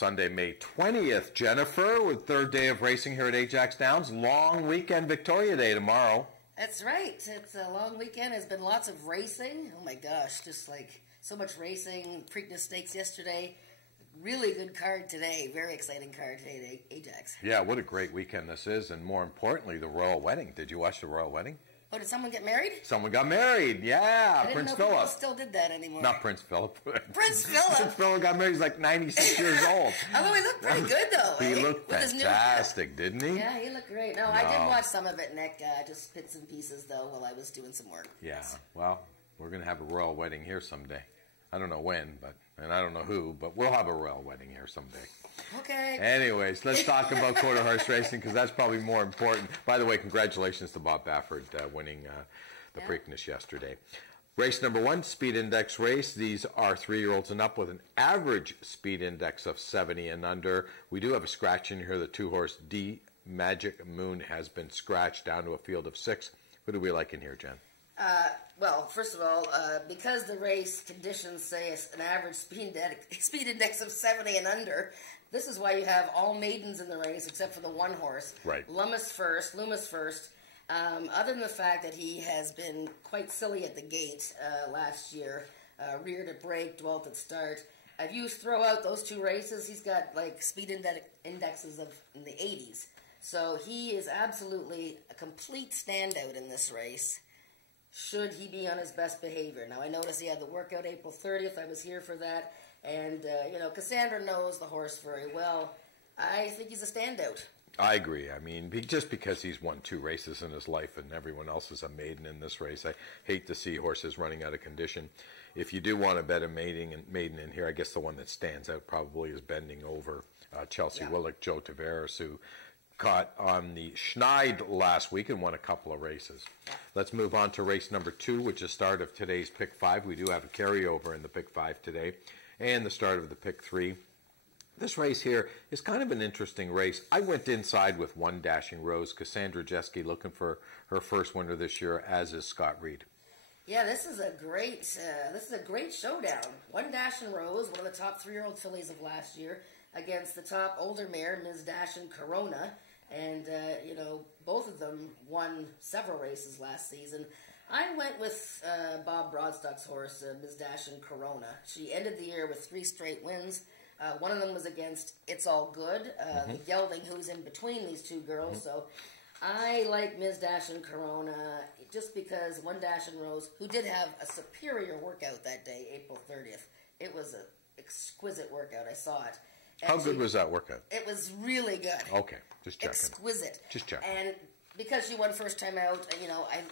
Sunday, May 20th. Jennifer, with third day of racing here at Ajax Downs. Long weekend, Victoria Day tomorrow. That's right. It's a long weekend. There's been lots of racing. Oh my gosh, just like so much racing. Preakness Stakes yesterday. Really good card today. Very exciting card today at Ajax. Yeah, what a great weekend this is. And more importantly, the royal wedding. Did you watch the royal wedding? Oh, did someone get married? Someone got married, yeah. Prince Philip. People still did that anymore. Not Prince Philip. Prince Philip? Prince Philip got married. He's like 96 years old. Although he looked pretty good, though. He looked fantastic, didn't he? Yeah, he looked great. No, I did watch some of it, Nick. Just bits and pieces, though, while I was doing some work. Yeah, well, we're going to have a royal wedding here someday. I don't know when, and I don't know who, but we'll have a royal wedding here someday. Okay. Anyways, let's talk about quarter horse racing because that's probably more important. By the way, congratulations to Bob Baffert winning the Preakness yesterday. Race number 1, speed index race. These are 3-year-olds and up with an average speed index of 70 and under. We do have a scratch in here. The 2-horse D Magic Moon has been scratched down to a field of 6. Who do we like in here, Jen? Well, first of all, because the race conditions say it's an average speed index of 70 and under, this is why you have all maidens in the race except for the 1 horse. Right. Loomis first. Other than the fact that he has been quite silly at the gate last year, reared at break, dwelt at start. If you throw out those 2 races, he's got like speed indexes of in the 80s. So he is absolutely a complete standout in this race. Should he be on his best behavior? Now, I noticed he had the workout April 30th. I was here for that. And, Cassandra knows the horse very well. I think he's a standout. I agree. I mean, just because he's won 2 races in his life and everyone else is a maiden in this race, I hate to see horses running out of condition. If you do want to bet a maiden in here, I guess the one that stands out probably is Bending Over. Chelsea Willock, Joe Tavares, who caught on the Schneid last week and won a couple of races. Let's move on to race number 2, which is the start of today's Pick 5. We do have a carryover in the Pick 5 today, and the start of the Pick 3. This race here is kind of an interesting race. I went inside with 1 Dashing Rose, Cassandra Jeske, looking for her first winner this year, as is Scott Reed. Yeah, this is a great showdown. 1 Dashing Rose, one of the top 3-year-old fillies of last year, against the top older mare, Ms. Dashin Corona. And, both of them won several races last season. I went with Bob Broadstock's horse, Ms. Dashin Corona. She ended the year with 3 straight wins. One of them was against It's All Good, the gelding who's in between these 2 girls. So I like Ms. Dashin Corona just because 1 Dashin Rose, who did have a superior workout that day, April 30th. It was an exquisite workout. I saw it. How good was that workout? It was really good. Okay, just checking. Exquisite. Just checking. And because she won first time out,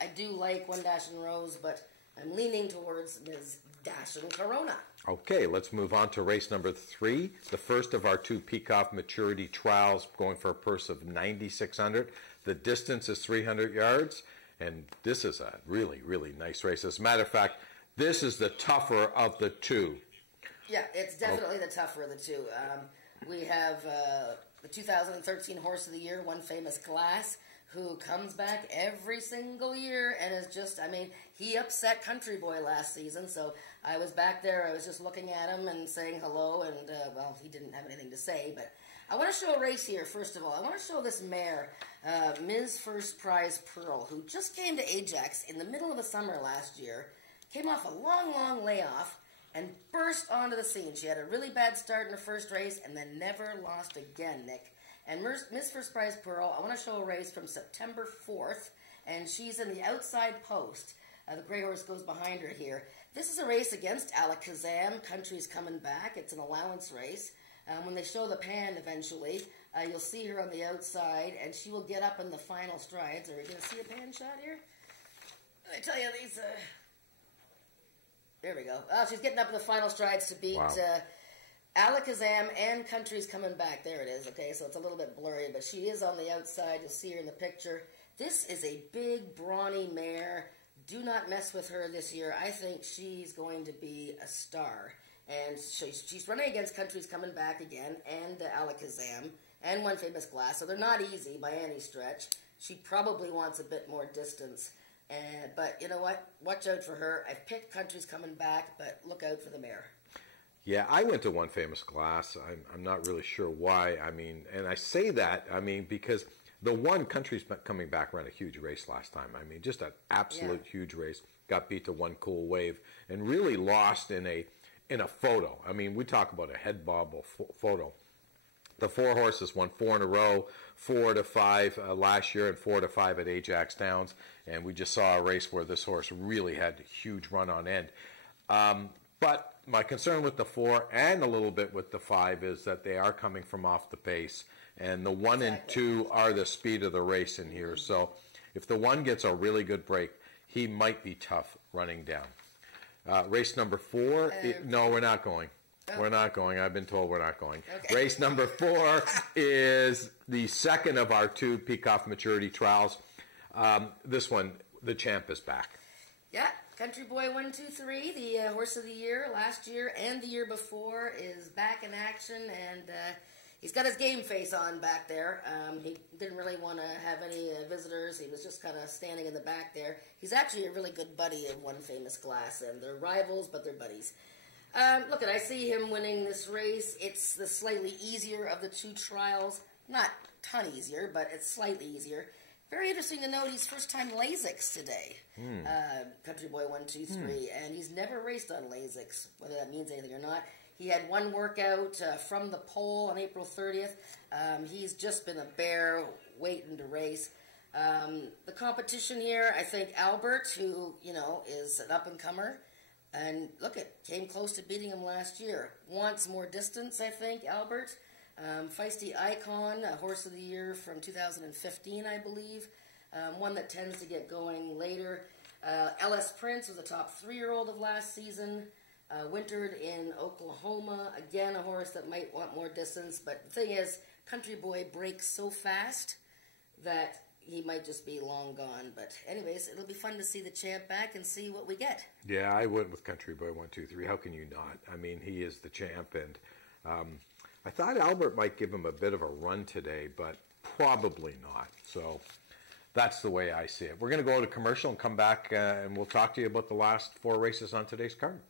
I do like 1 Dashin Rose, but I'm leaning towards Ms. Dashin Corona. Okay, let's move on to race number 3, the first of our 2 Peacock Maturity Trials, going for a purse of $9,600. The distance is 300 yards, and this is a really, really nice race. As a matter of fact, this is the tougher of the 2. Yeah, it's definitely the tougher of the 2. We have the 2013 Horse of the Year, One Famous Glass, who comes back every single year and is just, he upset Country Boy last season, so I was back there, I was just looking at him and saying hello, and, he didn't have anything to say, but I want to show a race here, first of all. I want to show this mare, Ms. First Prize Pearl, who just came to Ajax in the middle of the summer last year, came off a long, long layoff, and burst onto the scene. She had a really bad start in her first race and then never lost again, Nick. And Miss First Prize Pearl, I want to show a race from September 4th, and she's in the outside post. The gray horse goes behind her here. This is a race against Alakazam. Country's coming back. It's an allowance race. When they show the pan eventually, you'll see her on the outside, and she will get up in the final strides. Are we going to see a pan shot here? I tell you, these... There we go. Oh, she's getting up in the final strides to beat Alakazam and Country's coming back. There it is. Okay, so it's a little bit blurry, but she is on the outside. You'll see her in the picture. This is a big, brawny mare. Do not mess with her this year. I think she's going to be a star. And she's running against Country's coming back again, and Alakazam, and One Famous Glass. So they're not easy by any stretch. She probably wants a bit more distance. But you know what? Watch out for her. I've picked Country's coming back, but look out for the mare. Yeah, I went to One Famous Glass. I'm not really sure why. I mean, and I say that, I mean, because the One Country's coming back ran a huge race last time. I mean, just an absolute huge race. Got beat to One Cool Wave and really lost in a photo. I mean, we talk about a head bobble photo. The 4 horses won 4 in a row, 4 to 5 last year and 4 to 5 at Ajax Downs. And we just saw a race where this horse really had a huge run on end. But my concern with the 4 and a little bit with the 5 is that they are coming from off the pace. And the 1 and 2 are the speed of the race in here. So if the 1 gets a really good break, he might be tough running down. Race number 4, no, we're not going. Oh. We're not going. I've been told we're not going. Okay. Race number 4 is the second of our 2 Peacock Maturity Trials. This one, the champ is back. Yeah, Country Boy 123, the horse of the year last year and the year before, is back in action, and he's got his game face on back there. He didn't really want to have any visitors. He was just kind of standing in the back there. He's actually a really good buddy of One Famous Glass, and they're rivals, but they're buddies. Look, I see him winning this race. It's the slightly easier of the 2 trials. Not a ton easier, but it's slightly easier. Very interesting to note he's first-time Lasix today, Country Boy 123, and he's never raced on Lasix, whether that means anything or not. He had 1 workout from the pole on April 30th. He's just been a bear waiting to race. The competition here, I think Albert, who, you know, is an up-and-comer, and look, it came close to beating him last year. Wants more distance, I think, Albert. Feisty Icon, a horse of the year from 2015, I believe. One that tends to get going later. LS Prince was a top 3-year-old of last season. Wintered in Oklahoma. Again, a horse that might want more distance. But the thing is, Country Boy breaks so fast that he might just be long gone. But anyways, it'll be fun to see the champ back and see what we get. Yeah, I went with Country Boy 123. How can you not? I mean, he is the champ, and I thought Albert might give him a bit of a run today, but probably not. So that's the way I see it. We're going to go to commercial and come back, and we'll talk to you about the last 4 races on today's card.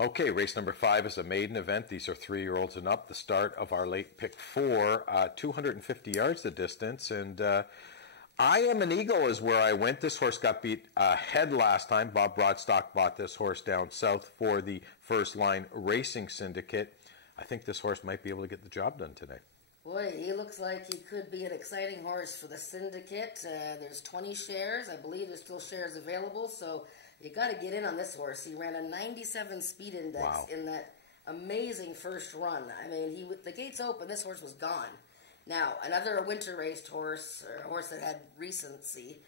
Okay, race number 5 is a maiden event. These are 3-year-olds and up. The start of our late pick 4, 250 yards the distance. And I Am an Eagle is where I went. This horse got beat ahead last time. Bob Broadstock bought this horse down south for the First Line Racing Syndicate. I think this horse might be able to get the job done today. Boy, he looks like he could be an exciting horse for the Syndicate. There's 20 shares. I believe there's still shares available, so you got to get in on this horse. He ran a 97 speed index in that amazing first run. I mean, the gates open, this horse was gone. Now, another winter raced horse, or a horse that had recency,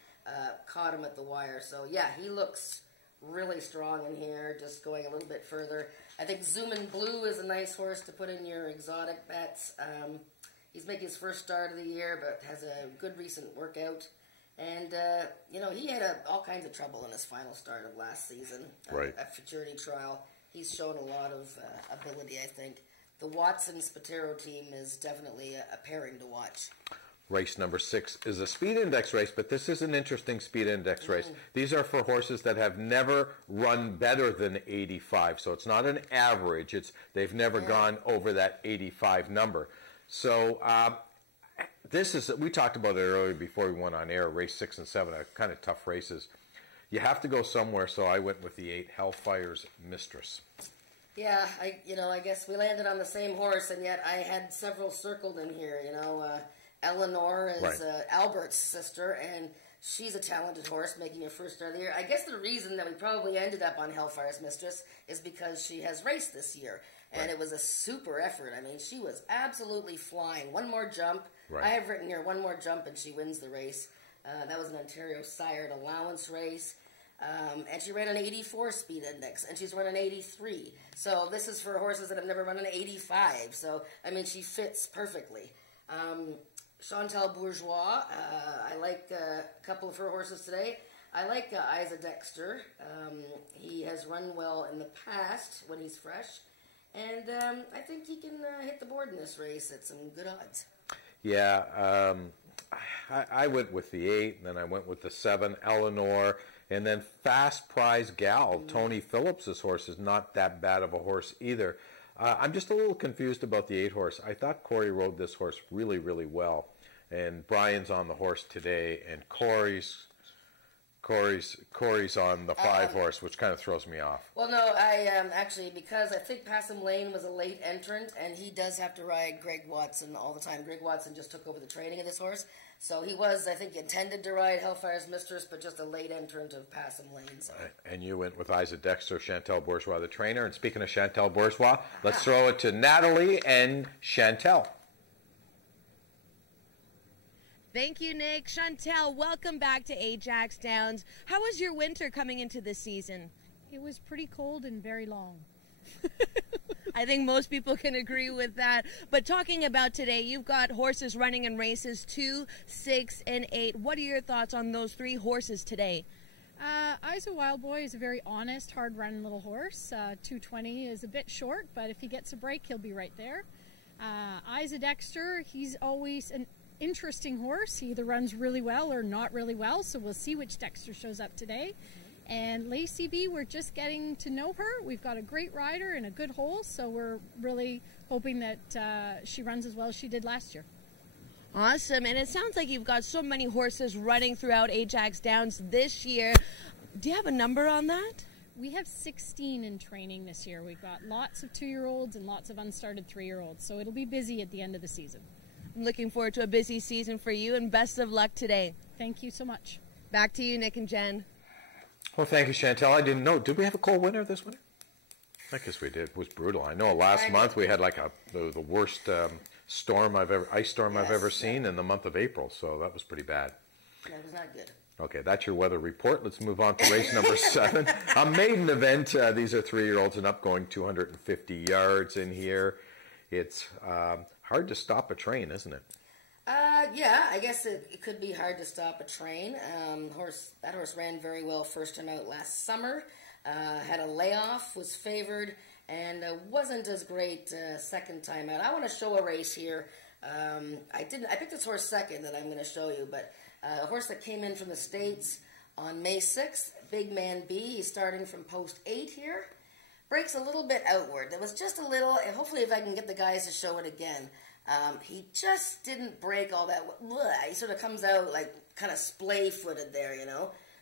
caught him at the wire. So, yeah, he looks really strong in here, just going a little bit further. I think Zoomin' Blue is a nice horse to put in your exotic bets. He's making his first start of the year, but has a good recent workout. And, he had all kinds of trouble in his final start of last season at Futurity Trial. He's shown a lot of ability, I think. The Watson-Spatero team is definitely a pairing to watch. Race number 6 is a speed index race, but this is an interesting speed index race. These are for horses that have never run better than 85, so it's not an average. They've never gone over that 85 number. So we talked about it earlier before we went on air, race 6 and 7 are kind of tough races. You have to go somewhere, so I went with the 8, Hellfire's Mistress. Yeah, I guess we landed on the same horse, and yet I had several circled in here, Eleanor is Albert's sister, and she's a talented horse making her first start of the year. I guess the reason that we probably ended up on Hellfire's Mistress is because she has raced this year, and it was a super effort. I mean, she was absolutely flying. One more jump. I have written here, one more jump, and she wins the race. That was an Ontario sired allowance race. And she ran an 84 speed index, and she's run an 83. So this is for horses that have never run an 85. So, I mean, she fits perfectly. Chantal Bourgeois, I like a couple of her horses today. I like Isa Dexter. He has run well in the past when he's fresh. And I think he can hit the board in this race at some good odds. Yeah, I went with the 8, and then I went with the 7, Eleanor. And then Fast Prize Gal, Tony Phillips's horse, is not that bad of a horse either. I'm just a little confused about the 8 horse. I thought Corey rode this horse really, really well. And Brian's on the horse today, and Corey's on the 5 horse, which kind of throws me off. Well, no, I actually, because I think Passam Lane was a late entrant, and he does have to ride Greg Watson all the time. Greg Watson just took over the training of this horse. So he was, I think, intended to ride Hellfire's Mistress, but just a late entrant of Passam Lane. So. And you went with Isa Dexter, Chantal Bourgeois, the trainer. And speaking of Chantal Bourgeois, let's throw it to Natalie and Chantal. Thank you, Nick. Chantal, welcome back to Ajax Downs. How was your winter coming into this season? It was pretty cold and very long. I think most people can agree with that. But talking about today, you've got horses running in races 2, 6, and 8. What are your thoughts on those 3 horses today? Isa Wild Boy is a very honest, hard-running little horse. 220 is a bit short, but if he gets a break, he'll be right there. Isa Dexter, he's always an interesting horse. He either runs really well or not really well, so we'll see which Dexter shows up today. And Lacey B, we're just getting to know her. We've got a great rider and a good hole, so we're really hoping that she runs as well as she did last year. Awesome, and it sounds like you've got so many horses running throughout Ajax Downs this year. Do you have a number on that? We have 16 in training this year. We've got lots of 2-year-olds and lots of unstarted 3-year-olds, so it'll be busy at the end of the season. I'm looking forward to a busy season for you, and best of luck today. Thank you so much. Back to you, Nick and Jen. Well, thank you, Chantal. I didn't know. Did we have a cold winter this winter? I guess we did. It was brutal. I know last month we had like the worst ice storm I've ever seen in the month of April, so that was pretty bad. That was not good. Okay, that's your weather report. Let's move on to race number 7. A maiden event. These are 3-year-olds and up, going 250 yards in here. It's hard to stop a train, isn't it? Yeah, I guess it could be hard to stop a train. That horse ran very well first time out last summer. Had a layoff, was favored, and wasn't as great second time out. I want to show a race here. I picked this horse second that I'm going to show you, but a horse that came in from the States on May 6th, Big Man B. He's starting from post 8 here. Breaks a little bit outward. There was just a little, and hopefully if I can get the guys to show it again. He just didn't break all that. He sort of comes out like kind of splay-footed there,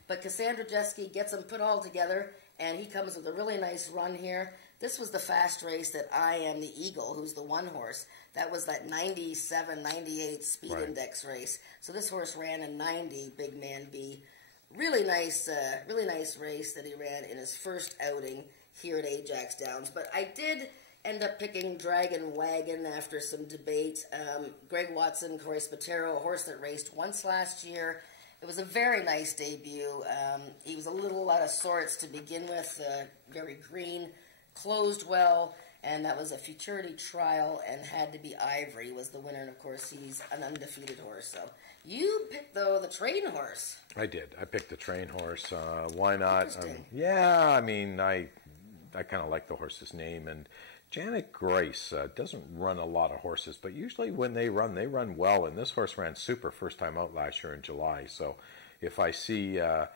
But Cassandra Jeske gets him put all together, and he comes with a really nice run here. This was the fast race that I Am the Eagle, who's the 1 horse. That was that 97, 98 speed index race. So this horse ran a 90, Big Man B. Really nice race that he ran in his first outing here at Ajax Downs. But I did end up picking Dragon Wagon after some debate. Greg Watson, Corey Spatero, a horse that raced once last year It was a very nice debut. He was a little out of sorts to begin with, very green, closed well, and that was a futurity trial, and Had to Be Ivory was the winner, and of course he's an undefeated horse. So you picked, though, the train horse. I did. I picked the train horse. Why not? Interesting. Yeah, I mean, I kind of like the horse's name, and Janet Grace doesn't run a lot of horses, but usually when they run well, and this horse ran super first time out last year in July. So if I see, I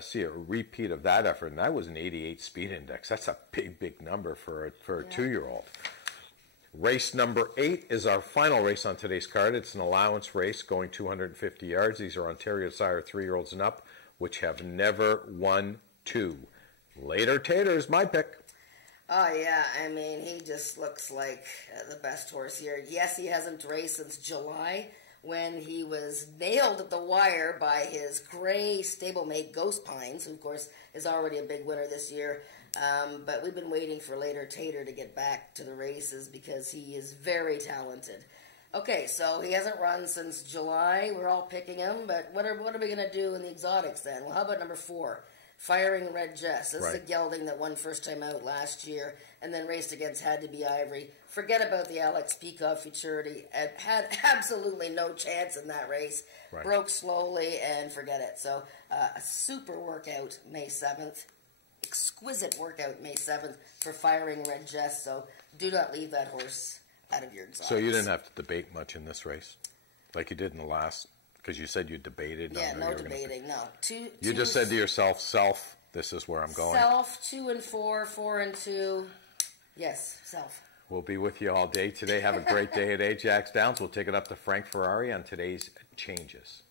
see a repeat of that effort, and that was an 88 speed index. That's a big number for a 2-year-old. Race number 8 is our final race on today's card. It's an allowance race going 250 yards. These are Ontario Sire 3-year-olds and up, which have never won 2. Later Tater's my pick. Oh, yeah, I mean, he just looks like the best horse here. Yes, he hasn't raced since July when he was nailed at the wire by his gray stablemate Ghost Pines, who, of course, is already a big winner this year. But we've been waiting for Later Tater to get back to the races because he is very talented. Okay, so he hasn't run since July. We're all picking him, but what are we going to do in the exotics then? Well, how about number 4? Firing Red Jess. This is a gelding that won first time out last year and then raced against Had to Be Ivory. Forget about the Alex Peacock Futurity. Had absolutely no chance in that race. Right. Broke slowly and forget it. So a super workout May 7th. Exquisite workout May 7th for Firing Red Jess. So do not leave that horse out of your exotics. So you didn't have to debate much in this race like you did in the last... Because you said you debated. Yeah, no debating, no. You just said to yourself, self, this is where I'm going. Self, 2 and 4, 4 and 2. Yes, self. We'll be with you all day today. Have a great day at Ajax Downs. We'll take it up to Frank Ferrari on today's changes.